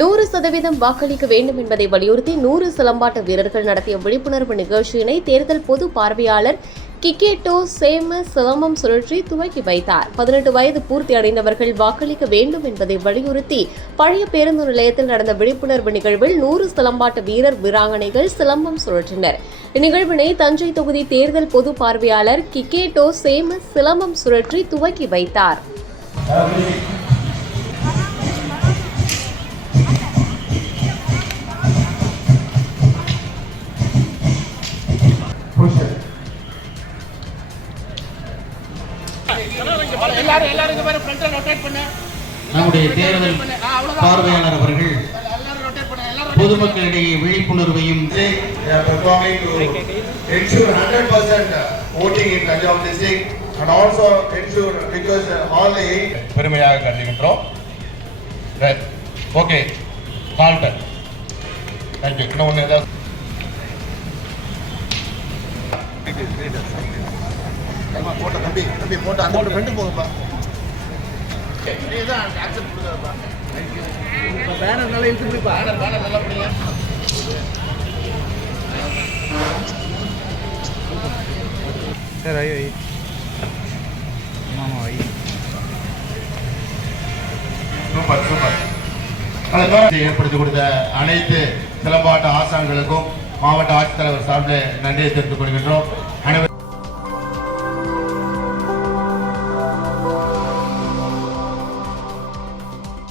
100% வாக்களிக்க வேண்டும் என்பதை வலியுறுத்தி 100 சிலம்பாட்ட வீரர்கள் நடத்திய விழிப்புணர்வு நிகழ்ச்சியினை தேர்தல் பொது பார்வையாளர் கிக்கேட்டோ சேமஸ் சிலம்பம் சுழற்றி துவக்கி வைத்தார். 18 வயது பூர்த்தி அடைந்தவர்கள் வாக்களிக்க வேண்டும் என்பதை வலியுறுத்தி பழைய பேருந்து நிலையத்தில் நடந்த விழிப்புணர்வு நிகழ்வில் 100 சிலம்பாட்ட வீரர் வீராங்கனைகள் சிலம்பம் சுழற்றினர். இந்நிகழ்வினை தஞ்சை தொகுதி தேர்தல் பொது பார்வையாளர் கிக்கேட்டோ சேமஸ் சிலம்பம் சுழற்றி துவக்கி வைத்தார். நம்முடைய தேர்தல் பார்வையாளர் அவர்கள் பொதுமக்களிடையே விழிப்புணர்வையும் பெருமையாக கருதுகின்றோம். Okay, Galton thank you. இன்னும் ஒன்று ஏதாவது போட்ட தம்பி தம்பி போட்ட அந்த ஒரு ஃப்ரெண்டு போகப்பா. பேனர் நல்லா இழுத்துப்பா. பேனர் நல்லா பிடிங்க. சார் ஐ மாமா ஐ சூப்பர் சூப்பர். ஏற்படுத்தி கொடுத்த அனைத்து சிலம்பாட்ட ஆசான்களுக்கும் மாவட்ட ஆட்சித்தலைவர் சார்பில் நன்றியை தெரிவித்துக் கொள்கின்றோம்.